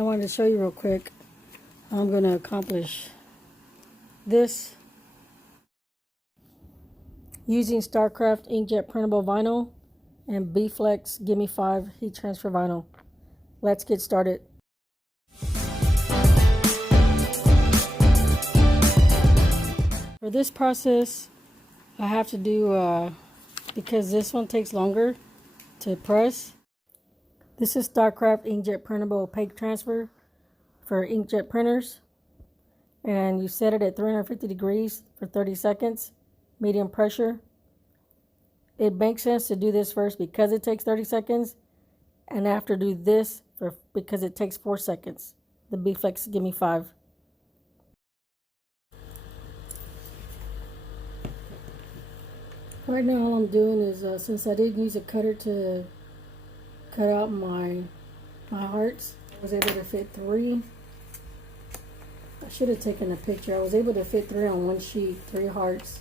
I wanted to show you real quick how I'm going to accomplish this using Starcraft Inkjet Printable Vinyl and BFlex Gimme5 Heat Transfer Vinyl. Let's get started. For this process, I have to do, because this one takes longer to press. This is Starcraft Inkjet Printable Opaque Transfer for inkjet printers. And you set it at 350 degrees for 30 seconds, medium pressure. It makes sense to do this first because it takes 30 seconds, and after do this because it takes 4 seconds, the BFlex Gimme5. Right now all I'm doing is, since I didn't use a cutter to cut out my hearts, I was able to fit 3. I should have taken a picture. I was able to fit 3 on one sheet, 3 hearts,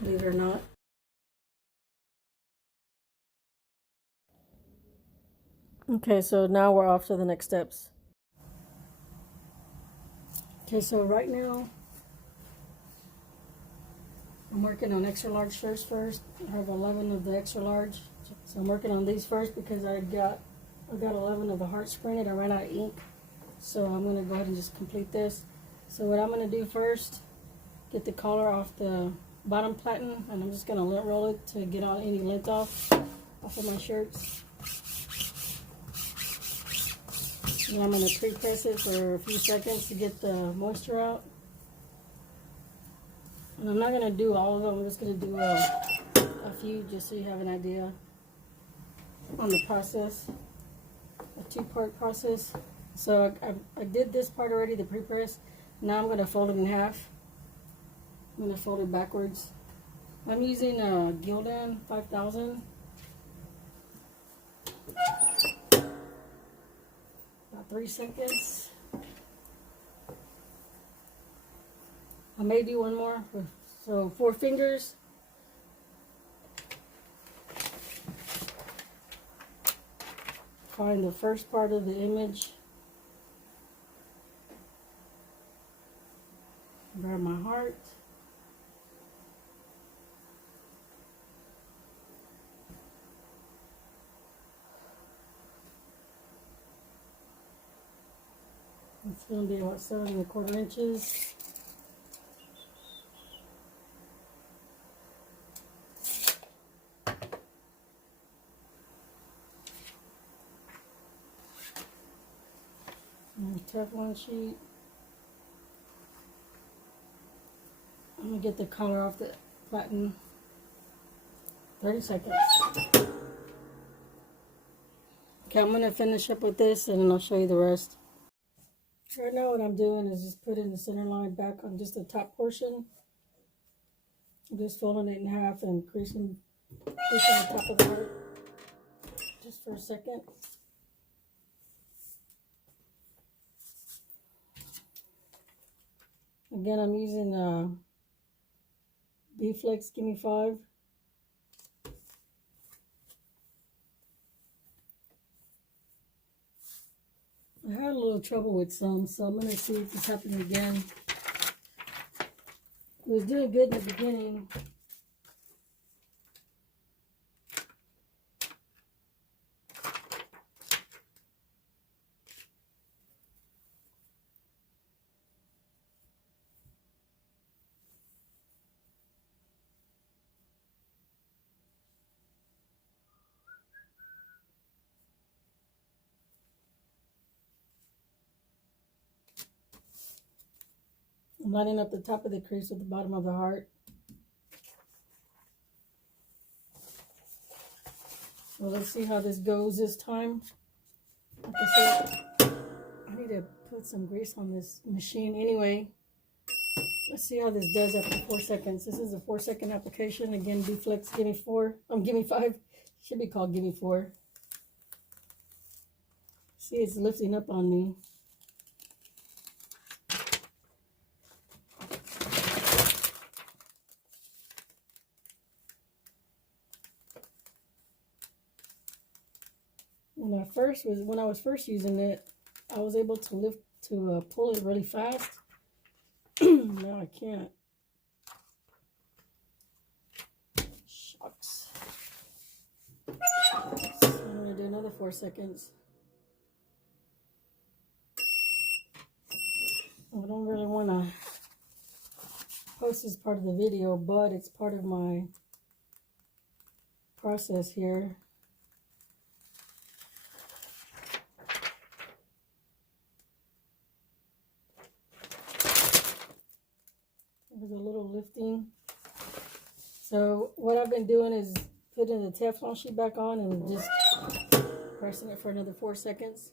believe it or not. Okay, so now we're off to the next steps. Okay, so right now I'm working on extra large shirts first. I have 11 of the extra large. So I'm working on these first because I got 11 of the hearts printed. I ran out of ink. So I'm going to go ahead and just complete this. So what I'm going to do first, get the collar off the bottom platen, and I'm just going to lint roll it to get all any lint off of my shirts. And I'm going to pre-press it for a few seconds to get the moisture out. And I'm not going to do all of them. I'm just going to do a few just so you have an idea on the process, a 2-part process. So I did this part already, the pre-press. Now I'm going to fold it in half. I'm going to fold it backwards. I'm using a Gildan 5000. About 3 seconds. I may do one more. So 4 fingers. Find the first part of the image. Grab my heart. It's going to be about 7 1/4 inches. And Teflon sheet. I'm going to get the collar off the platen. 30 seconds. Okay, I'm going to finish up with this and then I'll show you the rest. Right now what I'm doing is just putting the center line back on just the top portion. I'm just folding it in half and creasing the top of the heart just for a second. Again, I'm using BFlex Gimme5. I had a little trouble with some, so I'm going to see if this happens again. It was doing good in the beginning. I'm lining up the top of the crease with the bottom of the heart. So let's see how this goes this time. Like I said, I need to put some grease on this machine anyway. Let's see how this does after 4 seconds. This is a 4-second application. Again, BFlex Gimme5. Should be called Gimme4. See, it's lifting up on me. When I was first using it, I was able to pull it really fast. Now I can't. Shucks. So I'm gonna do another 4 seconds. I don't really want to post this part of the video, but it's part of my process here. There's a little lifting. So what I've been doing is putting the Teflon sheet back on and just pressing it for another 4 seconds.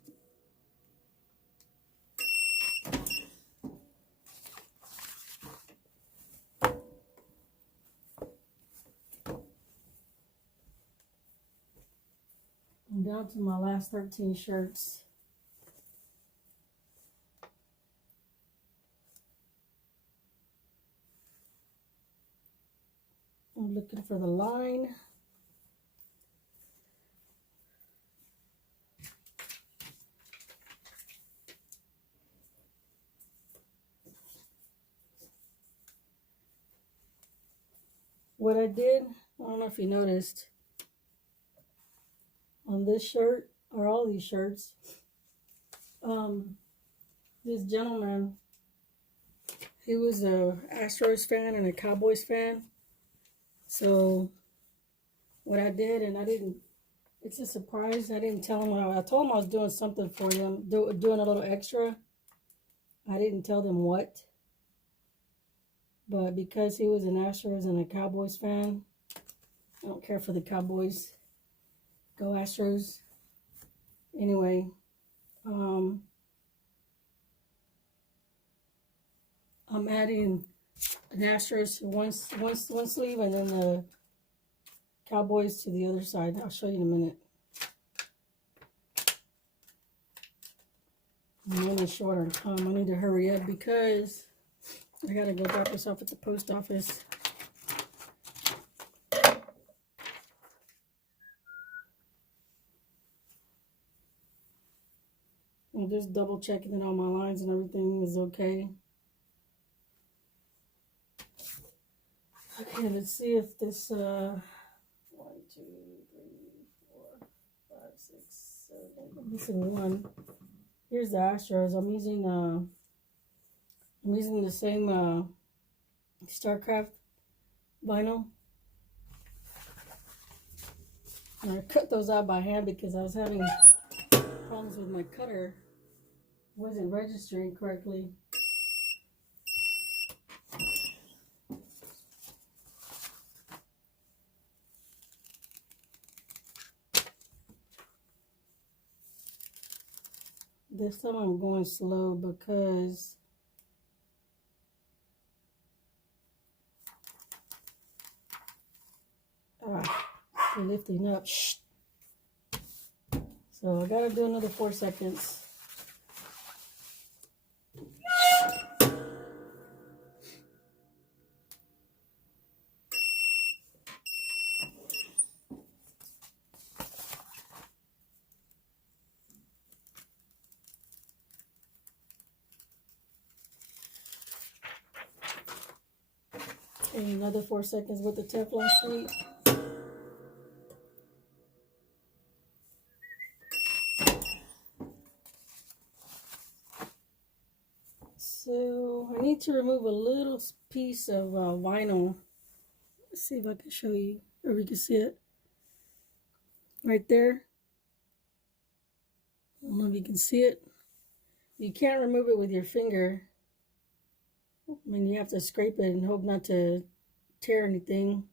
I'm down to my last 13 shirts. I'm looking for the line. What I did, I don't know if you noticed, on this shirt, or all these shirts, this gentleman, he was a Astros fan and a Cowboys fan. So what I did, and I didn't, it's a surprise, I didn't tell him, I told him I was doing something for them, doing a little extra. I didn't tell them what. But because he was an Astros and a Cowboys fan, I don't care for the Cowboys. Go Astros. Anyway, I'm adding an Astros to one sleeve and then the Cowboys to the other side. I'll show you in a minute. I'm running short on time. I need to hurry up because I gotta go drop this off at the post office. I'm just double checking that all my lines and everything is okay. Okay, let's see if this 1, 2, 3, 4, 5, 6, 7. I'm missing one. Here's the Astros. I'm using the same Starcraft vinyl. And I cut those out by hand because I was having problems with my cutter. It wasn't registering correctly. This time I'm going slow because they're lifting up. Shh. So I gotta do another 4 seconds. And another 4 seconds with the Teflon sheet. So I need to remove a little piece of vinyl. Let's see if I can show you, or we can see it. Right there. I don't know if you can see it. You can't remove it with your finger. I mean, you have to scrape it and hope not to tear anything.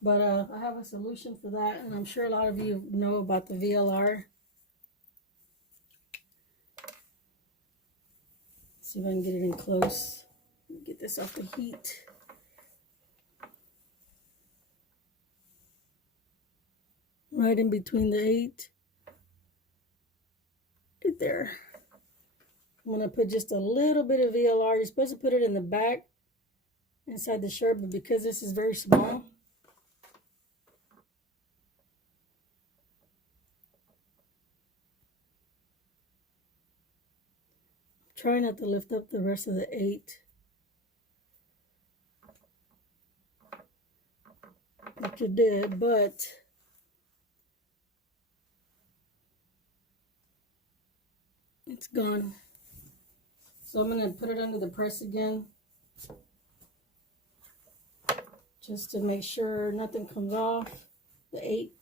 But I have a solution for that, and I'm sure a lot of you know about the VLR. Let's see if I can get it in close. Get this off the heat. Right in between the 8. Right there. I'm going to put just a little bit of VLR. You're supposed to put it in the back, inside the shirt, but because this is very small, try not to lift up the rest of the 8. Like you did, but it's gone. So I'm going to put it under the press again, just to make sure nothing comes off the 8.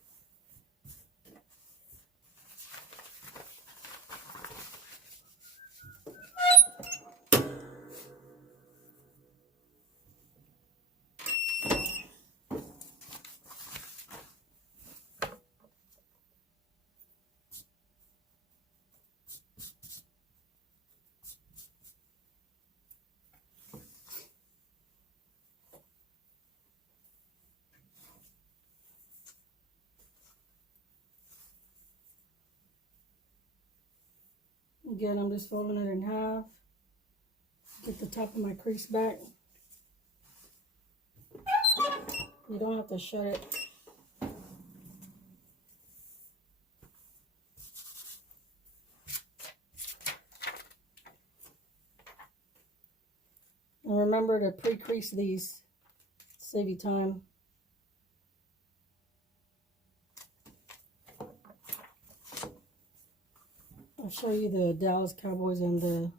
Again, I'm just folding it in half. Get the top of my crease back. You don't have to shut it. And remember to pre-crease these, save you time. I'll show you the Dallas Cowboys and the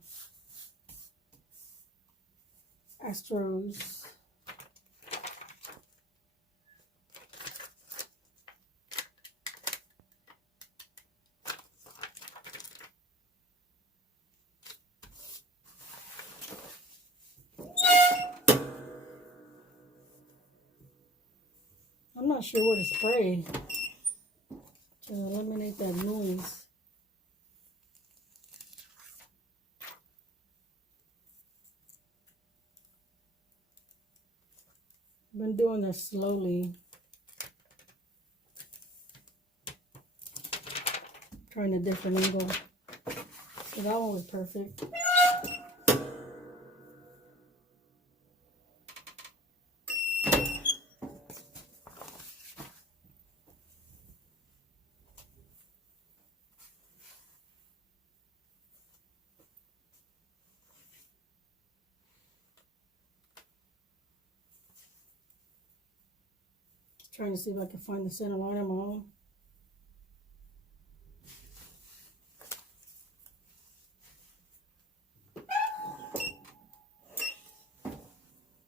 Astros. I'm not sure where to spray to eliminate that noise. I've been doing this slowly, trying a different angle. So that one was perfect. Trying to see if I can find the center line on my own.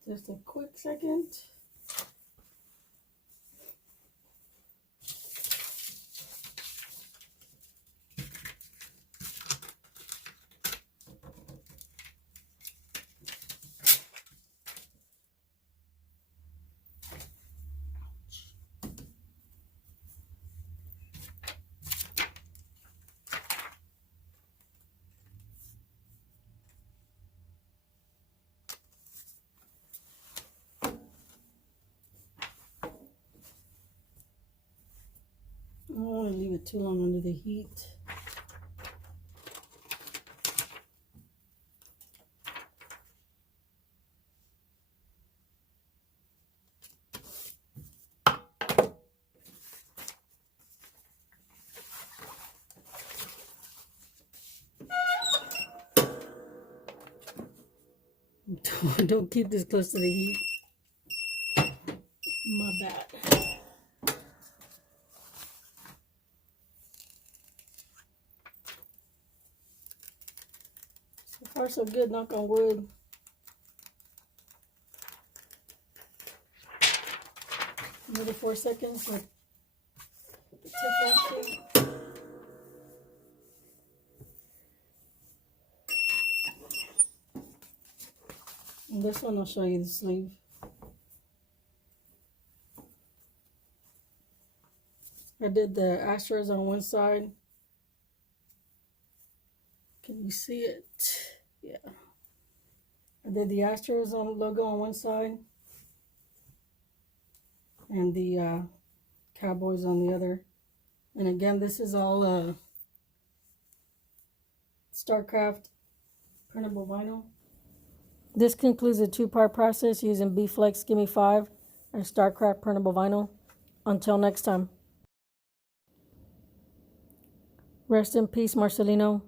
Just a quick second. I don't want to leave it too long under the heat. Don't keep this close to the heat. My bad. So far so good, knock on wood. Another 4 seconds. Like the tip sheet. And this one I'll show you the sleeve. I did the Astros on one side. Can you see it? Yeah. I did the Astros logo on one side and the Cowboys on the other. And again, this is all Starcraft printable vinyl. This concludes the 2-part process using BFlex Gimme5 and Starcraft printable vinyl. Until next time. Rest in peace, Marcelino.